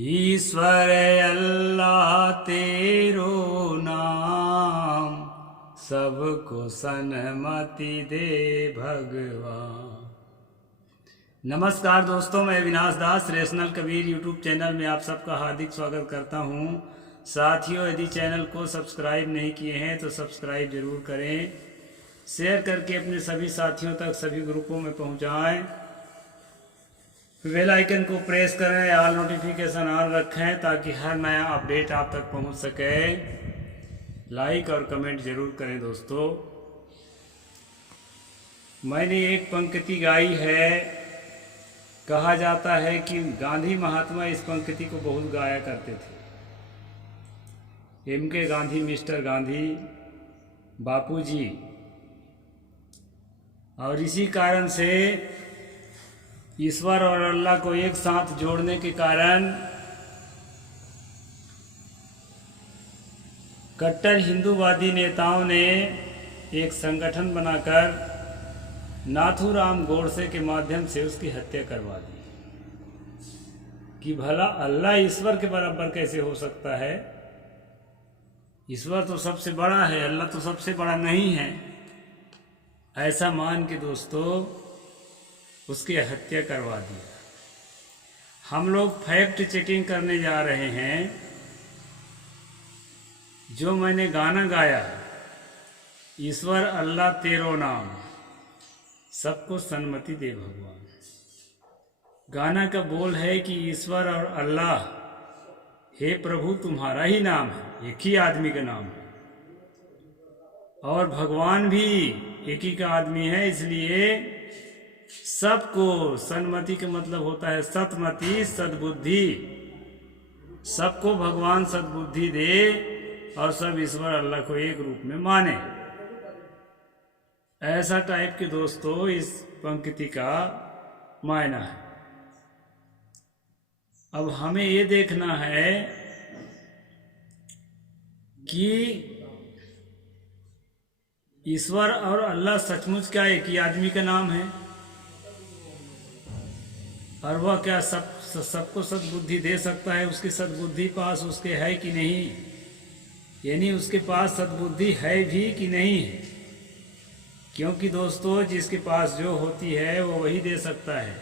ईश्वर अल्लाह तेरो नाम, सबको सन्मति दे भगवान। नमस्कार दोस्तों, मैं विनाश दास रेशनल कबीर यूट्यूब चैनल में आप सबका हार्दिक स्वागत करता हूं। साथियों, यदि चैनल को सब्सक्राइब नहीं किए हैं तो सब्सक्राइब जरूर करें, शेयर करके अपने सभी साथियों तक सभी ग्रुपों में पहुंचाएं, बेल आइकन को प्रेस करें, ऑल नोटिफिकेशन ऑन रखें ताकि हर नया अपडेट आप तक पहुंच सके। लाइक और कमेंट जरूर करें दोस्तों। मैंने एक पंक्ति गाई है। कहा जाता है कि गांधी महात्मा इस पंक्ति को बहुत गाया करते थे। M.K. गांधी, मिस्टर गांधी, बापूजी। और इसी कारण से ईश्वर और अल्लाह को एक साथ जोड़ने के कारण कट्टर हिंदूवादी नेताओं ने एक संगठन बनाकर नाथूराम गोडसे के माध्यम से उसकी हत्या करवा दी कि भला अल्लाह ईश्वर के बराबर कैसे हो सकता है। ईश्वर तो सबसे बड़ा है, अल्लाह तो सबसे बड़ा नहीं है। ऐसा मान के दोस्तों उसकी हत्या करवा दिया। हम लोग फैक्ट चेकिंग करने जा रहे हैं। जो मैंने गाना गाया, ईश्वर अल्लाह तेरो नाम, सबको सन्मति दे भगवान। गाना का बोल है कि ईश्वर और अल्लाह, हे प्रभु तुम्हारा ही नाम है, एक ही आदमी का नाम है। और भगवान भी एक ही का आदमी है, इसलिए सबको सन्मति का मतलब होता है सतमति, सद्बुद्धि। सबको भगवान सद्बुद्धि दे और सब ईश्वर अल्लाह को एक रूप में माने। ऐसा टाइप के दोस्तों इस पंक्ति का मायना है। अब हमें ये देखना है कि ईश्वर और अल्लाह सचमुच क्या एक ही आदमी का नाम है, और वह क्या सबको सद्बुद्धि दे सकता है। उसकी सद्बुद्धि पास उसके है कि नहीं, यानी उसके पास सद्बुद्धि है भी कि नहीं है। क्योंकि दोस्तों जिसके पास जो होती है वो वही दे सकता है।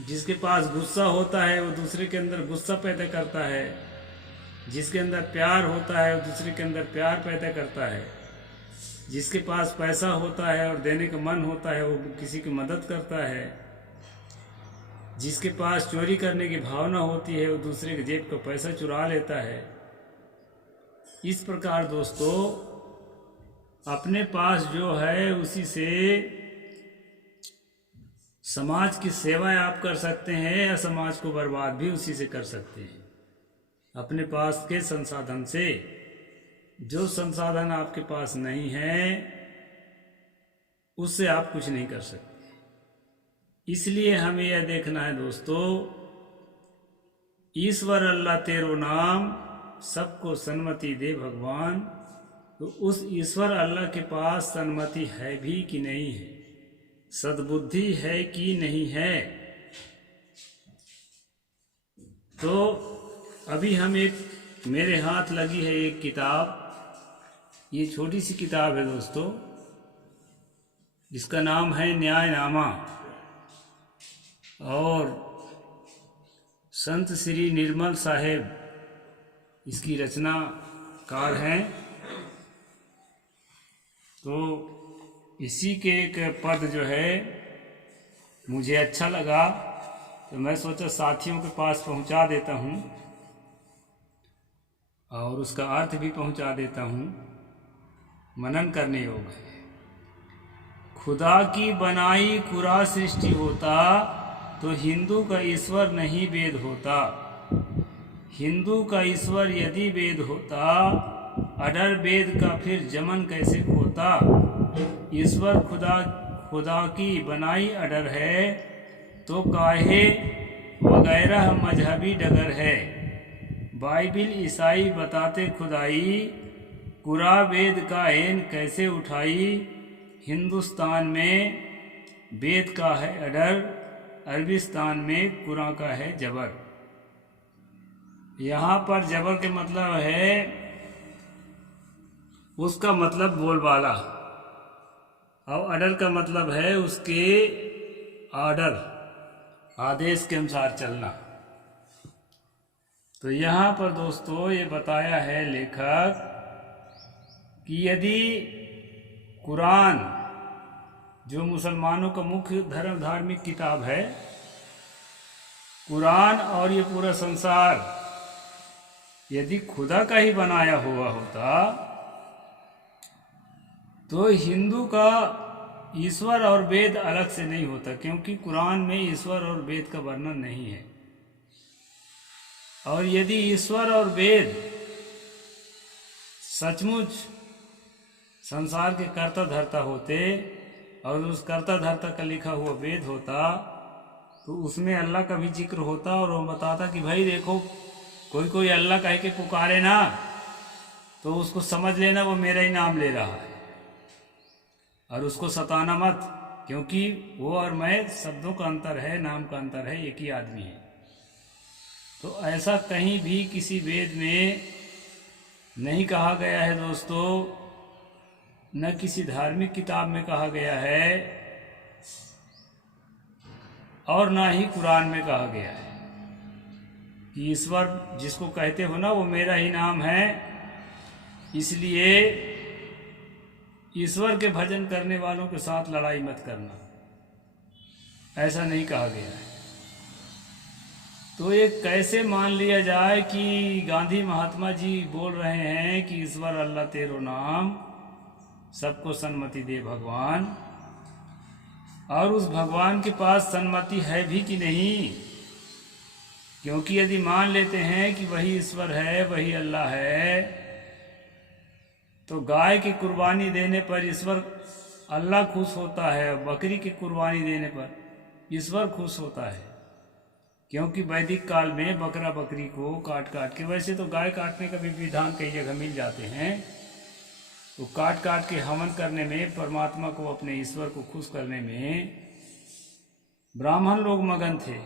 जिसके पास गुस्सा होता है वो दूसरे के अंदर गुस्सा पैदा करता है। जिसके अंदर प्यार होता है वो दूसरे के अंदर प्यार पैदा करता है। जिसके पास पैसा होता है और देने का मन होता है वो किसी की मदद करता है। जिसके पास चोरी करने की भावना होती है वो दूसरे के जेब का पैसा चुरा लेता है। इस प्रकार दोस्तों अपने पास जो है उसी से समाज की सेवा आप कर सकते हैं, या समाज को बर्बाद भी उसी से कर सकते हैं। अपने पास के संसाधन से। जो संसाधन आपके पास नहीं है उससे आप कुछ नहीं कर सकते। इसलिए हमें यह देखना है दोस्तों, ईश्वर अल्लाह तेरो नाम, सबको सन्मति दे भगवान। तो उस ईश्वर अल्लाह के पास सन्मति है भी कि नहीं है, सद्बुद्धि है कि नहीं है। तो अभी हम मेरे हाथ लगी है एक किताब। ये छोटी सी किताब है दोस्तों, जिसका नाम है न्यायनामा, और संत श्री निर्मल साहेब इसकी रचनाकार हैं। तो इसी के एक पद जो है मुझे अच्छा लगा, तो मैं सोचा साथियों के पास पहुंचा देता हूं और उसका अर्थ भी पहुंचा देता हूं। मनन करने योग्य है। खुदा की बनाई कुरा सृष्टि होता तो हिंदू का ईश्वर नहीं वेद होता। हिंदू का ईश्वर यदि वेद होता, अडर वेद का फिर जमन कैसे होता। ईश्वर खुदा की बनाई अडर है, तो काहे वगैरह मजहबी डगर है। बाइबिल ईसाई बताते खुदाई, कुरा वेद का एन कैसे उठाई। हिंदुस्तान में वेद का है अडर, अरबिस्तान में कुरा का है जबर। यहाँ पर जबर के मतलब है, उसका मतलब बोलबाला, और अडर का मतलब है उसके आर्डर, आदेश के अनुसार चलना। तो यहाँ पर दोस्तों ये बताया है लेखक कि यदि कुरान, जो मुसलमानों का मुख्य धर्म धार्मिक किताब है, कुरान और ये पूरा संसार यदि खुदा का ही बनाया हुआ होता तो हिंदू का ईश्वर और वेद अलग से नहीं होता, क्योंकि कुरान में ईश्वर और वेद का वर्णन नहीं है। और यदि ईश्वर और वेद सचमुच संसार के कर्ता धर्ता होते और उस कर्ता धर्ता का लिखा हुआ वेद होता तो उसमें अल्लाह का भी जिक्र होता और वो बताता कि भाई देखो, कोई अल्लाह कह के पुकारे ना तो उसको समझ लेना वो मेरा ही नाम ले रहा है, और उसको सताना मत, क्योंकि वो और मैं शब्दों का अंतर है, नाम का अंतर है, एक ही आदमी है। तो ऐसा कहीं भी किसी वेद में नहीं कहा गया है दोस्तों, न किसी धार्मिक किताब में कहा गया है और ना ही कुरान में कहा गया है कि ईश्वर जिसको कहते हो ना वो मेरा ही नाम है, इसलिए ईश्वर के भजन करने वालों के साथ लड़ाई मत करना, ऐसा नहीं कहा गया है। तो ये कैसे मान लिया जाए कि गांधी महात्मा जी बोल रहे हैं कि ईश्वर अल्लाह तेरो नाम, सबको सन्मति दे भगवान, और उस भगवान के पास सन्मति है भी कि नहीं? क्योंकि यदि मान लेते हैं कि वही ईश्वर है, वही अल्लाह है, तो गाय की कुर्बानी देने पर ईश्वर अल्लाह खुश होता है, बकरी की कुर्बानी देने पर ईश्वर खुश होता है, क्योंकि वैदिक काल में बकरा बकरी को काट काट के, वैसे तो गाय काटने का भी विधान कई जगह मिल जाते हैं, तो काट काट के हवन करने में, परमात्मा को अपने ईश्वर को खुश करने में ब्राह्मण लोग मगन थे।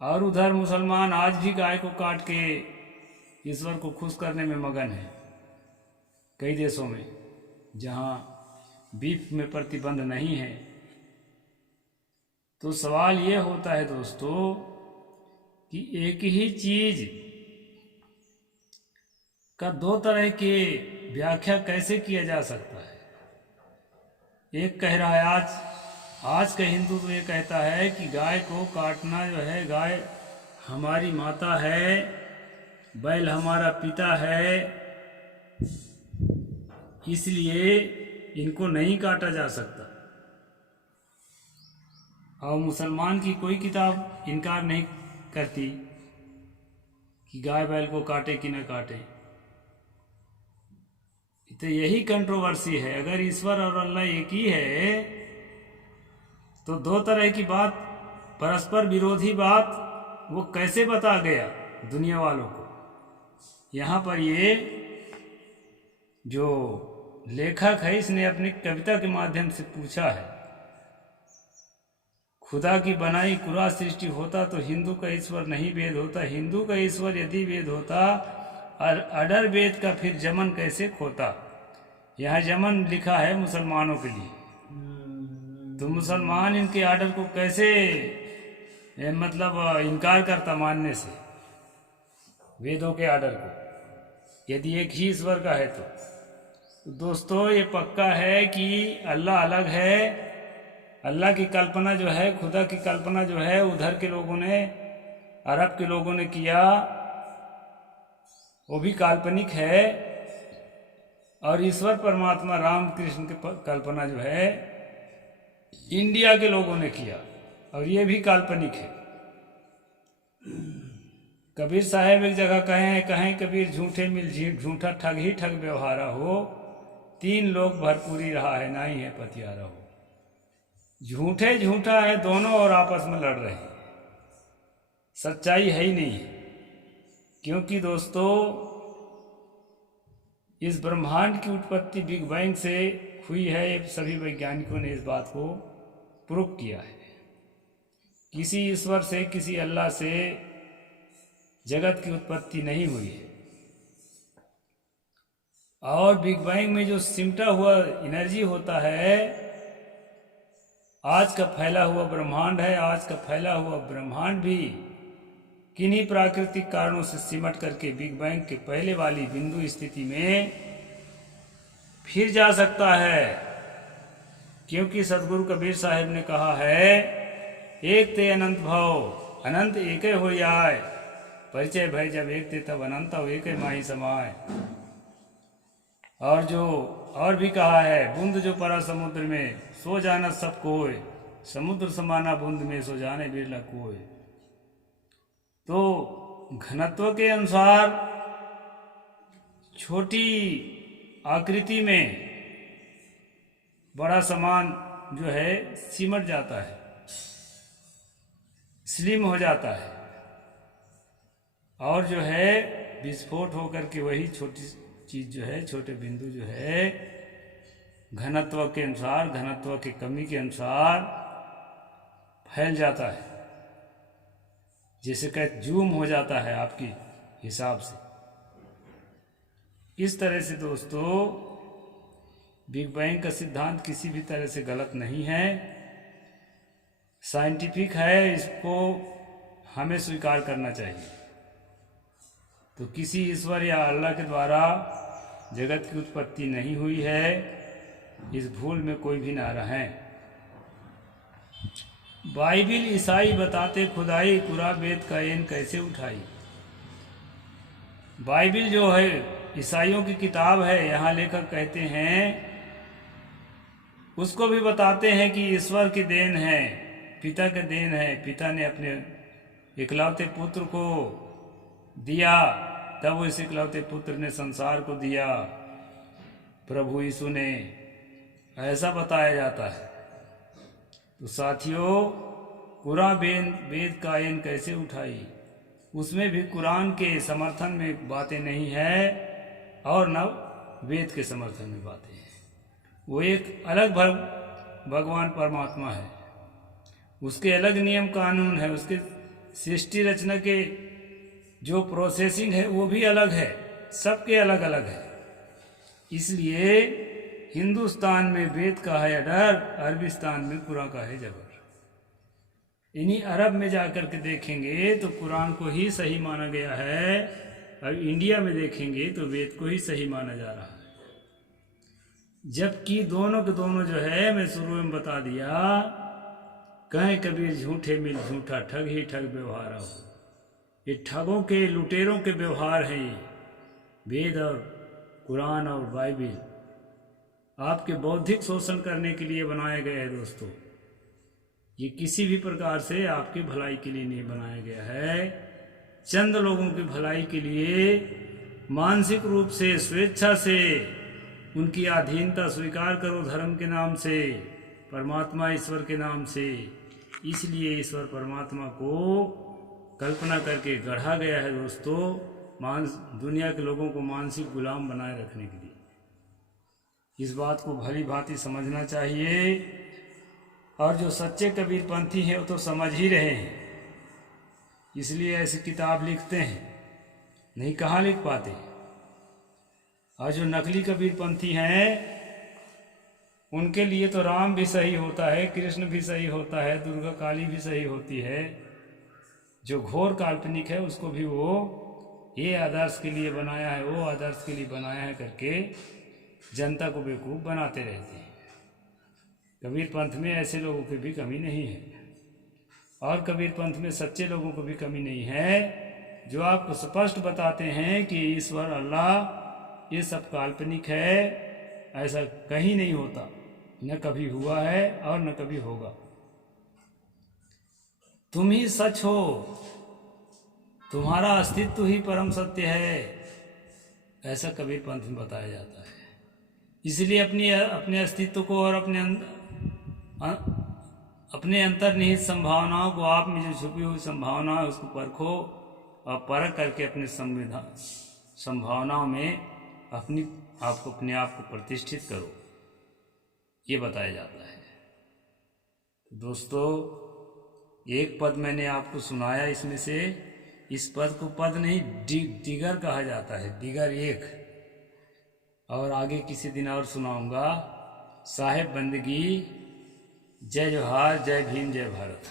और उधर मुसलमान आज भी गाय को काट के ईश्वर को खुश करने में मगन है, कई देशों में जहाँ बीफ में प्रतिबंध नहीं है। तो सवाल ये होता है दोस्तों कि एक ही चीज का दो तरह के व्याख्या कैसे किया जा सकता है? एक कह रहा है, आज का हिंदू तो ये कहता है कि गाय को काटना जो है, गाय हमारी माता है, बैल हमारा पिता है, इसलिए इनको नहीं काटा जा सकता। और मुसलमान की कोई किताब इनकार नहीं करती कि गाय बैल को काटे कि न काटे। तो यही कंट्रोवर्सी है। अगर ईश्वर और अल्लाह एक ही है तो दो तरह की बात, परस्पर विरोधी बात, वो कैसे बता गया दुनिया वालों को? यहाँ पर ये जो लेखक है इसने अपनी कविता के माध्यम से पूछा है, खुदा की बनाई कुरा सृष्टि होता तो हिंदू का ईश्वर नहीं वेद होता, हिंदू का ईश्वर यदि वेद होता और अडर वेद का फिर जमन कैसे खोता। यहाँ जमन लिखा है मुसलमानों के लिए, तो मुसलमान इनके आर्डर को कैसे मतलब इनकार करता मानने से, वेदों के आर्डर को, यदि एक ही ईश्वर का है तो दोस्तों ये पक्का है कि अल्लाह अलग है। अल्लाह की कल्पना जो है, खुदा की कल्पना जो है, उधर के लोगों ने, अरब के लोगों ने किया, वो भी काल्पनिक है। और ईश्वर परमात्मा राम कृष्ण की कल्पना जो है इंडिया के लोगों ने किया, और ये भी काल्पनिक है। कबीर साहब एक जगह कहें कबीर झूठे मिल झूठा ठग ही ठग व्यवहारा हो, तीन लोग भरपूरी रहा है ना ही है पतियारा हो। झूठे झूठा है दोनों और आपस में लड़ रहे हैं, सच्चाई है ही नहीं है। क्योंकि दोस्तों इस ब्रह्मांड की उत्पत्ति बिग बैंग से हुई है, सभी वैज्ञानिकों ने इस बात को प्रूव किया है। किसी ईश्वर से, किसी अल्लाह से जगत की उत्पत्ति नहीं हुई है। और बिग बैंग में जो सिमटा हुआ एनर्जी होता है, आज का फैला हुआ ब्रह्मांड है, आज का फैला हुआ ब्रह्मांड भी किन्हीं प्राकृतिक कारणों से सिमट करके बिग बैंग के पहले वाली बिंदु स्थिति में फिर जा सकता है। क्योंकि सदगुरु कबीर साहब ने कहा है, एक ते अनंत भव, अनंत एक हो आए, परिचय भय जब एक ते तब अनंत हो एक माही समाए। और भी कहा है, बूंद जो परा समुद्र में सो जाना सब कोय, समुद्र समाना बूंद में सो जाने बिरला कोय। तो घनत्व के अनुसार छोटी आकृति में बड़ा सामान जो है सिमट जाता है, स्लिम हो जाता है, और जो है विस्फोट होकर के वही छोटी चीज जो है, छोटे बिंदु जो है, घनत्व के अनुसार, घनत्व की कमी के अनुसार फैल जाता है, जैसे कहते जूम हो जाता है आपकी हिसाब से। इस तरह से दोस्तों बिग बैंग का सिद्धांत किसी भी तरह से गलत नहीं है, साइंटिफिक है, इसको हमें स्वीकार करना चाहिए। तो किसी ईश्वर या अल्लाह के द्वारा जगत की उत्पत्ति नहीं हुई है, इस भूल में कोई भी ना रहें। बाइबिल ईसाई बताते खुदाई, कुरान वेद का एन कैसे उठाई। बाइबिल जो है ईसाइयों की किताब है, यहाँ लेखक कहते हैं, उसको भी बताते हैं कि ईश्वर की देन है, पिता की देन है। पिता ने अपने इकलौते पुत्र को दिया, तब उस इकलौते पुत्र ने संसार को दिया, प्रभु यीशु ने, ऐसा बताया जाता है। तो साथियों, कुरान वेद का एन कैसे उठाई, उसमें भी कुरान के समर्थन में बातें नहीं है और न वेद के समर्थन में बातें हैं। वो एक अलग भगवान परमात्मा है, उसके अलग नियम कानून है, उसके सृष्टि रचना के जो प्रोसेसिंग है वो भी अलग है, सबके अलग अलग है। इसलिए हिंदुस्तान में वेद का है अडर, अरबिस्तान में कुरान का है जबर। इन्हीं अरब में जाकर के देखेंगे तो कुरान को ही सही माना गया है, और इंडिया में देखेंगे तो वेद को ही सही माना जा रहा है। जबकि दोनों के दोनों जो है, मैं शुरू में बता दिया, कहे कबीर झूठे मिल झूठा, ठग ही ठग व्यवहार हो। ये ठगों के, लुटेरों के व्यवहार हैं ये वेद और कुरान और बाइबिल। आपके बौद्धिक शोषण करने के लिए बनाया गया है दोस्तों, ये किसी भी प्रकार से आपकी भलाई के लिए नहीं बनाया गया है। चंद लोगों की भलाई के लिए, मानसिक रूप से, स्वेच्छा से उनकी अधीनता स्वीकार करो धर्म के नाम से, परमात्मा ईश्वर के नाम से। इसलिए ईश्वर परमात्मा को कल्पना करके गढ़ा गया है दोस्तों, दुनिया के लोगों को मानसिक गुलाम बनाए रखने के लिए। इस बात को भली भांति समझना चाहिए, और जो सच्चे कबीरपंथी हैं वो तो समझ ही रहे हैं, इसलिए ऐसी किताब लिखते हैं, नहीं कहाँ लिख पाते। और जो नकली कबीरपंथी हैं उनके लिए तो राम भी सही होता है, कृष्ण भी सही होता है, दुर्गा काली भी सही होती है। जो घोर काल्पनिक है उसको भी वो ये आदर्श के लिए बनाया है, वो आदर्श के लिए बनाया है करके जनता को बेवकूफ़ बनाते रहते हैं। कबीर पंथ में ऐसे लोगों की भी कमी नहीं है, और कबीर पंथ में सच्चे लोगों को भी कमी नहीं है, जो आपको स्पष्ट बताते हैं कि ईश्वर अल्लाह ये सब काल्पनिक है, ऐसा कहीं नहीं होता, न कभी हुआ है और न कभी होगा। तुम ही सच हो, तुम्हारा अस्तित्व ही परम सत्य है, ऐसा कबीर पंथ में बताया जाता है। इसलिए अपने अस्तित्व को और अपने अंतर्निहित संभावनाओं को, आप में जो छुपी हुई संभावना है उसको परखो, और परख करके अपने संभावनाओं में अपने आप को प्रतिष्ठित करो, ये बताया जाता है। तो दोस्तों, एक पद मैंने आपको सुनाया, इसमें से इस पद को पद नहीं दिगर कहा जाता है, दिगर एक। और आगे किसी दिन और सुनाऊंगा। साहेब बंदगी, जय जोहार, जय भीम, जय भारत।